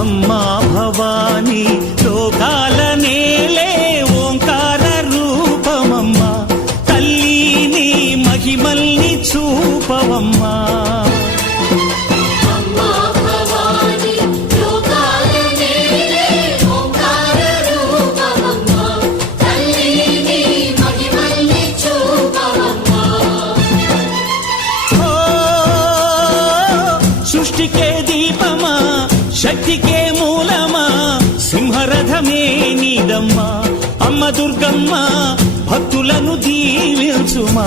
అమ్మా భవానీ లోకాల నేలే ఓంకార రూపమమ్మా, తల్లి నీ మహిమల్ని చూపవమ్మా. సృష్టికే దీపమా, శక్తికే మూలమా, సింహరథమే నీదమ్మా. అమ్మ దుర్గమ్మ భక్తులను దీవించుమా.